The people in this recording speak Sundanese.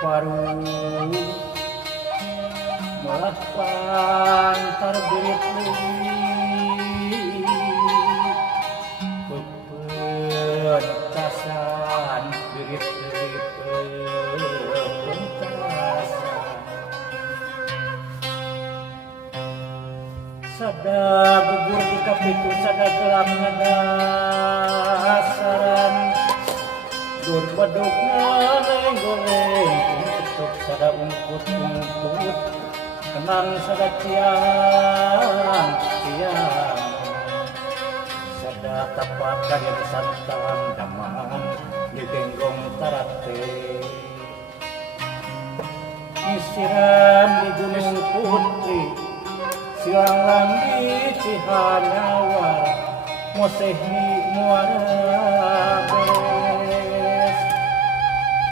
paru malah pantar birit leuwih pentasan birit pentasan sada gugur di kapitu sada gelam ngadasaran dur badukna goreng untuk sada ungkut kenang sada ciang sada tapakan yang santang damang digenggong tarate isiran di gunung putri siang langit cihanyawa moseh ni muara